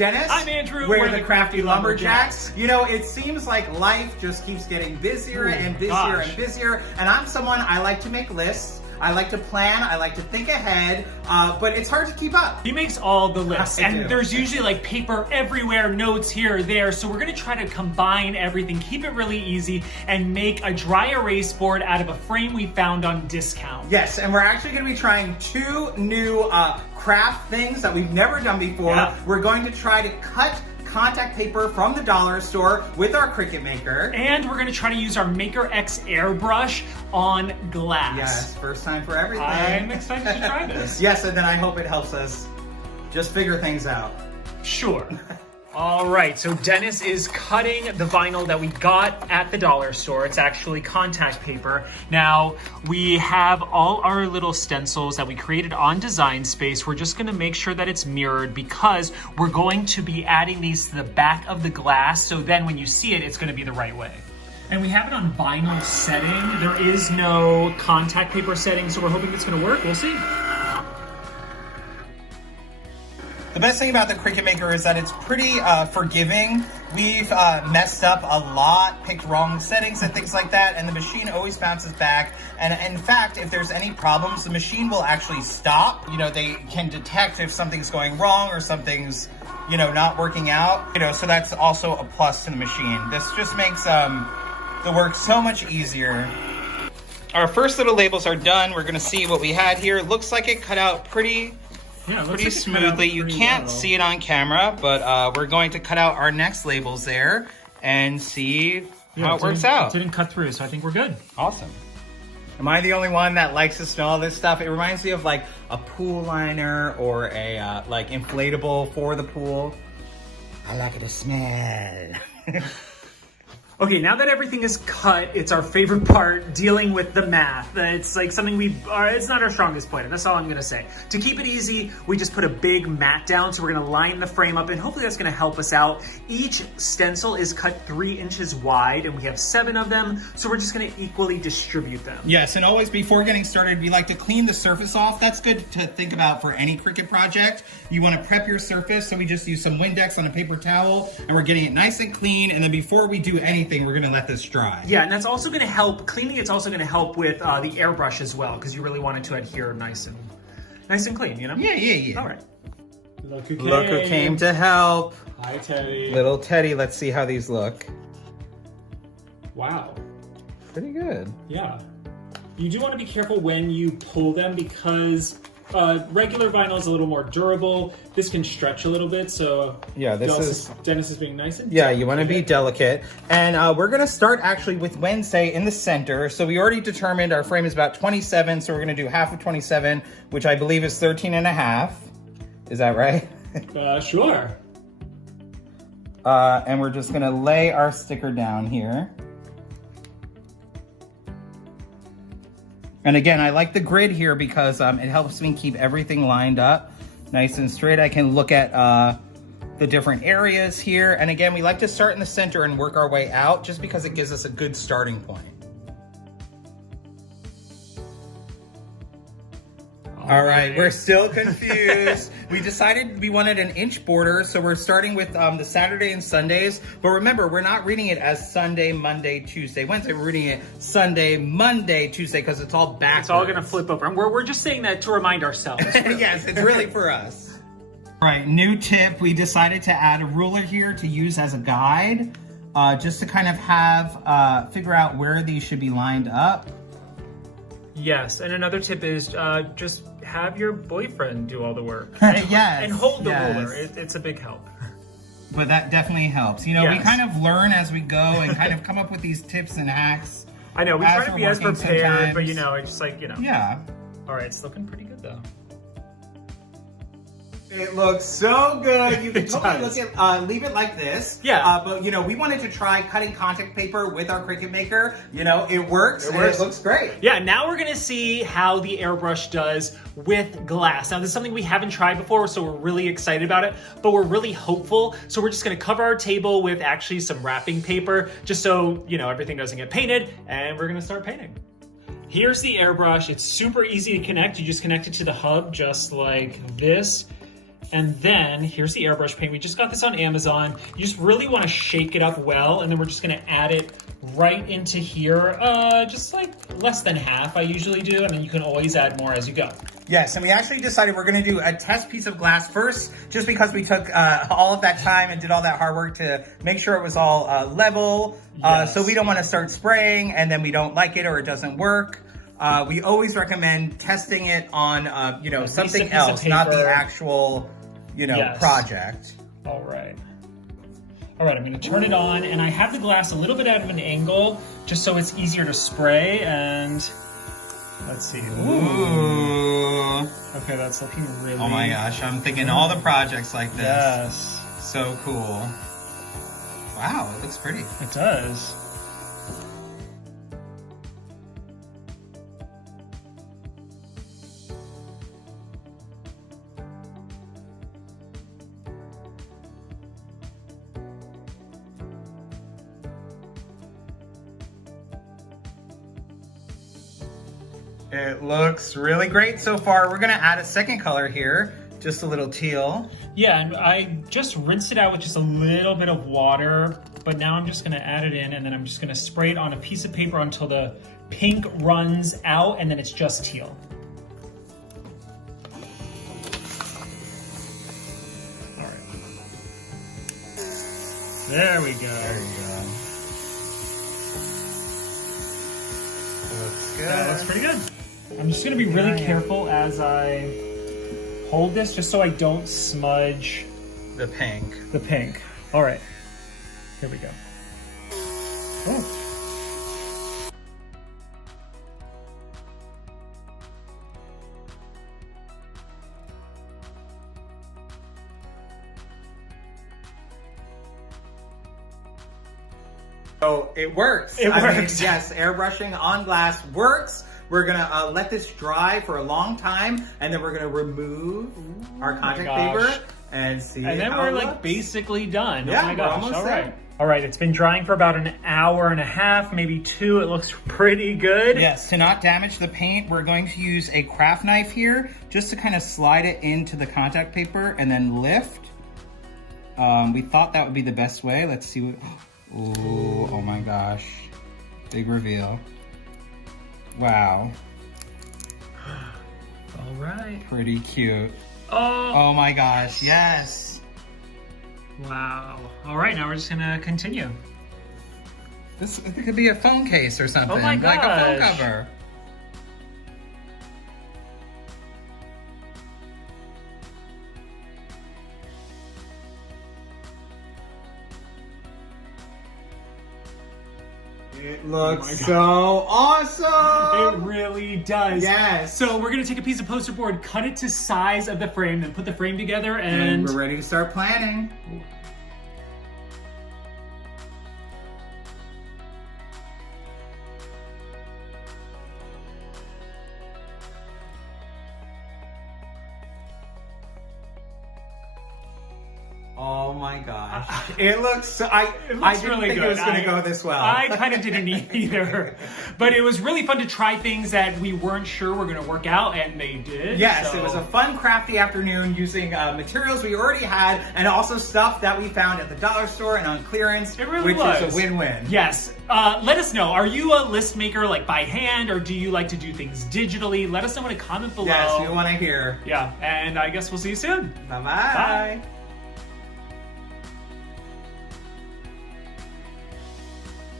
Dennis. I'm Andrew. We're the Crafty LumberJacks. You know, it seems like life just keeps getting busier and busier and busier. And I'm someone, I like to make lists. I like to plan, I like to think ahead, but it's hard to keep up. He makes all the lists, I do. and there's usually like paper everywhere, notes here or there, so we're gonna try to combine everything, keep it really easy, and make a dry erase board out of a frame we found on discount. Yes, and we're actually gonna be trying 2 new craft things that we've never done before. Yeah. We're going to try to cut contact paper from the dollar store with our Cricut Maker. And we're gonna try to use our MakerX Airbrush on glass. Yes, first time for everything. I'm excited to try this. Yes, and then I hope it helps us just figure things out. Sure. All right, so Dennis is cutting the vinyl that we got at the dollar store. It's actually contact paper. Now, we have all our little stencils that we created on Design Space. We're just gonna make sure that it's mirrored because we're going to be adding these to the back of the glass, so then when you see it, it's gonna be the right way. And we have it on vinyl setting. There is no contact paper setting, so we're hoping it's gonna work. We'll see. The best thing about the Cricut Maker is that it's pretty forgiving. We've messed up a lot, picked wrong settings and things like that, and the machine always bounces back. And in fact, if there's any problems, the machine will actually stop. You know, they can detect if something's going wrong or something's, you know, not working out. You know, so that's also a plus to the machine. This just makes the work so much easier. Our first little labels are done. We're gonna see what we had here. It looks like it cut out pretty smoothly. You can't see it on camera, but we're going to cut out our next labels there and see how it works out. It didn't cut through, so I think we're good. Awesome. Am I the only one that likes to smell this stuff? It reminds me of like a pool liner or a like inflatable for the pool. I like it to smell. Okay, now that everything is cut, it's our favorite part, dealing with the math. It's like something it's not our strongest point, and that's all I'm gonna say. To keep it easy, we just put a big mat down, so we're gonna line the frame up, and hopefully that's gonna help us out. Each stencil is cut 3 inches wide, and we have 7 of them, so we're just gonna equally distribute them. Yes, and always before getting started, we like to clean the surface off. That's good to think about for any Cricut project. You wanna prep your surface, so we just use some Windex on a paper towel, and we're getting it nice and clean, and then before we do anything, we're gonna let this dry. Yeah, and that's also gonna help, cleaning it's also gonna help with the airbrush as well, because you really want it to adhere nice and clean, you know? Yeah. All right. Look who came to help. Hi, Teddy. Little Teddy, let's see how these look. Wow. Pretty good. Yeah. You do want to be careful when you pull them because regular vinyl is a little more durable. This can stretch a little bit, so yeah, Dennis is being nice and you want to be delicate. And we're going to start actually with Wednesday in the center. So we already determined our frame is about 27, so we're going to do half of 27, which I believe is 13 and a half. Is that right? Sure. And we're just going to lay our sticker down here. And again, I like the grid here because it helps me keep everything lined up nice and straight. I can look at the different areas here. And again, we like to start in the center and work our way out just because it gives us a good starting point. All right, we're still confused. We decided we wanted an inch border, so we're starting with the Saturday and Sundays. But remember, we're not reading it as Sunday, Monday, Tuesday, Wednesday. We're reading it Sunday, Monday, Tuesday, because it's all backwards. It's all gonna flip over. And we're just saying that to remind ourselves. Really. Yes, it's really for us. All right, new tip. We decided to add a ruler here to use as a guide, just to kind of have, figure out where these should be lined up. Yes, and another tip is just have your boyfriend do all the work. Yes. And hold the ruler. It's a big help. But that definitely helps. You know, Yes. we kind of learn as we go and kind of come up with these tips and hacks. I know, we try to be as prepared, sometimes. but you know, it's just like, you know. Yeah. All right, it's looking pretty good though. It looks so good. You can It totally does. look at, leave it like this. Yeah. But you know, we wanted to try cutting contact paper with our Cricut Maker. You know, it works. It works. And it looks great. Yeah, now we're gonna see how the airbrush does with glass. Now this is something we haven't tried before, so we're really excited about it, but we're really hopeful. So we're just gonna cover our table with actually some wrapping paper, just so, you know, everything doesn't get painted, and we're gonna start painting. Here's the airbrush. It's super easy to connect. You just connect it to the hub just like this. And then here's the airbrush paint. We just got this on Amazon. You just really want to shake it up well, and then we're just going to add it right into here, just like less than half I usually do, and then you can always add more as you go. Yes, and we actually decided we're going to do a test piece of glass first, just because we took all of that time and did all that hard work to make sure it was all level. Yes. So we don't want to start spraying and then we don't like it or it doesn't work. We always recommend testing it on, you know, something else, not the actual, you know, project. All right. All right, I'm going to turn it on, and I have the glass a little bit out of an angle just so it's easier to spray, and let's see. Ooh. Okay, that's looking really... Oh my gosh, I'm thinking all the projects like this. Yes. So cool. Wow, it looks pretty. It does. It looks really great so far. We're gonna add a second color here, just a little teal. Yeah, and I just rinsed it out with just a little bit of water, but now I'm just gonna add it in, and then I'm just gonna spray it on a piece of paper until the pink runs out, and then it's just teal. All right. There we go. There you go. Looks good. That looks pretty good. I'm just gonna be really careful as I hold this, just so I don't smudge the pink. the pink. All right, here we go. Oh. So it works. It I mean, works. yes, airbrushing on glass works. We're gonna let this dry for a long time, and then we're gonna remove our contact paper and see. And then how we're it like looks. basically done. Yeah, Oh my we're gosh! almost All there. right. All right, it's been drying for about an hour and a half, maybe 2. It looks pretty good. Yes, to not damage the paint, we're going to use a craft knife here just to kind of slide it into the contact paper and then lift. We thought that would be the best way. Let's see what, ooh, oh my gosh. Big reveal. Wow. All right. Pretty cute. Oh. Oh my gosh, yes. Wow. All right, now we're just gonna continue. This it could be a phone case or something. Oh my Like a phone gosh. cover. It looks so awesome! It really does. Yes. So we're gonna take a piece of poster board, cut it to size of the frame, then put the frame together, and we're ready to start planning. Oh my gosh. It looks so, I didn't really think good. it was going to go this well. I kind of didn't either. But it was really fun to try things that we weren't sure were going to work out, and they did. Yes, so. It was a fun, crafty afternoon using materials we already had and also stuff that we found at the dollar store and on clearance, It really which was. is a win-win. Yes. Let us know. Are you a list maker like by hand, or do you like to do things digitally? Let us know in a comment below. Yes, we want to hear. Yeah, and I guess we'll see you soon. Bye-bye. Bye.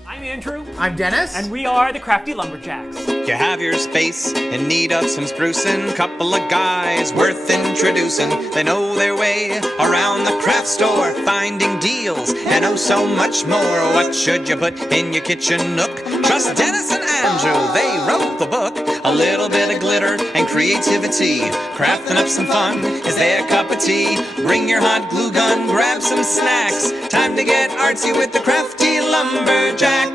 I'm Andrew. I'm Dennis. And we are the Crafty LumberJacks. You have your space in need of some sprucing. Couple of guys worth introducing. They know their way around the craft store, finding deals and oh so much more. What should you put in your kitchen nook? Trust Dennis and Andrew, they wrote the book. A little bit of glitter and creativity. Crafting up some fun is their cup of tea. Bring your hot glue gun, grab some snacks. Time to get artsy with the Crafty LumberJacks.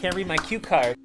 Can't read my cue card.